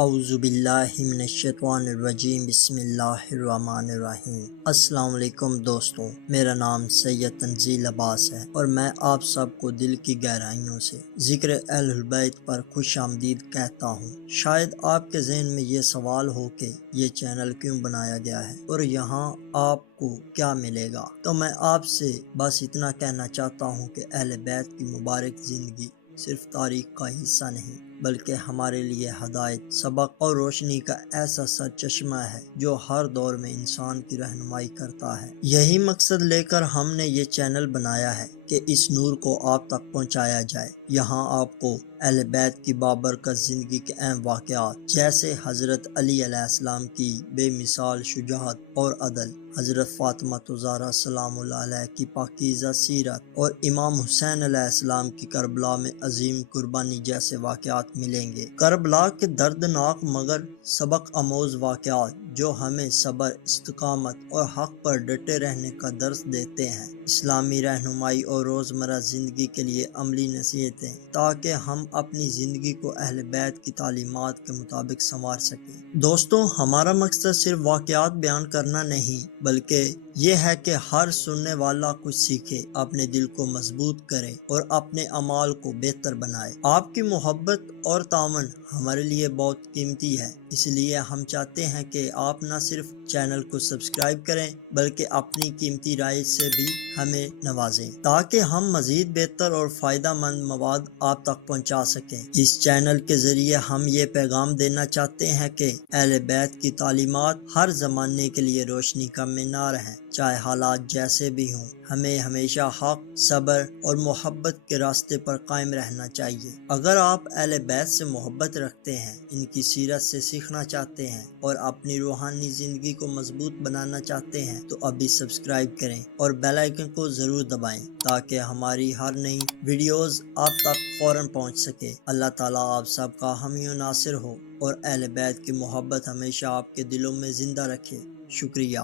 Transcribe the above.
اعوذ باللہ من الشیطان الرجیم، بسم اللہ الرحمن الرحیم۔ السلام علیکم دوستوں، میرا نام سید تنزیل عباس ہے اور میں آپ سب کو دل کی گہرائیوں سے ذکر اہل البیت پر خوش آمدید کہتا ہوں۔ شاید آپ کے ذہن میں یہ سوال ہو کہ یہ چینل کیوں بنایا گیا ہے اور یہاں آپ کو کیا ملے گا، تو میں آپ سے بس اتنا کہنا چاہتا ہوں کہ اہل بیت کی مبارک زندگی صرف تاریخ کا حصہ نہیں بلکہ ہمارے لیے ہدایت، سبق اور روشنی کا ایسا سرچشمہ ہے جو ہر دور میں انسان کی رہنمائی کرتا ہے۔ یہی مقصد لے کر ہم نے یہ چینل بنایا ہے کہ اس نور کو آپ تک پہنچایا جائے۔ یہاں آپ کو اہل بیت کی بابرکت زندگی کے اہم واقعات جیسے حضرت علی علیہ السلام کی بے مثال شجاعت اور عدل، حضرت فاطمہ الزہرا سلام اللہ علیہ کی پاکیزہ سیرت اور امام حسین علیہ السلام کی کربلا میں عظیم قربانی جیسے واقعات ملیں گے۔ کربلا کے دردناک مگر سبق آموز واقعات جو ہمیں صبر، استقامت اور حق پر ڈٹے رہنے کا درس دیتے ہیں، اسلامی رہنمائی اور روزمرہ زندگی کے لیے عملی نصیحتیں، تاکہ ہم اپنی زندگی کو اہل بیت کی تعلیمات کے مطابق سنوار سکیں۔ دوستوں، ہمارا مقصد صرف واقعات بیان کرنا نہیں بلکہ یہ ہے کہ ہر سننے والا کچھ سیکھے، اپنے دل کو مضبوط کرے اور اپنے اعمال کو بہتر بنائے۔ آپ کی محبت اور تعاون ہمارے لیے بہت قیمتی ہے، اس لیے ہم چاہتے ہیں کہ آپ نہ صرف چینل کو سبسکرائب کریں بلکہ اپنی قیمتی رائے سے بھی ہمیں نوازیں تاکہ ہم مزید بہتر اور فائدہ مند مواد آپ تک پہنچا سکیں۔ اس چینل کے ذریعے ہم یہ پیغام دینا چاہتے ہیں کہ اہل بیت کی تعلیمات ہر زمانے کے لیے روشنی کا مینار ہیں، چاہے حالات جیسے بھی ہوں۔ ہمیں ہمیشہ حق، صبر اور محبت کے راستے پر قائم رہنا چاہیے۔ اگر آپ اہل بیت سے محبت رکھتے ہیں، ان کی سیرت سے سیکھنا چاہتے ہیں اور اپنی روحانی زندگی کو مضبوط بنانا چاہتے ہیں تو ابھی سبسکرائب کریں اور بیل آئیکن کو ضرور دبائیں تاکہ ہماری ہر نئی ویڈیوز آپ تک فوراً پہنچ سکے۔ اللہ تعالیٰ آپ سب کا حامی و ناصر ہو اور اہل بیت کی محبت ہمیشہ آپ کے دلوں میں زندہ رکھے۔ شکریہ۔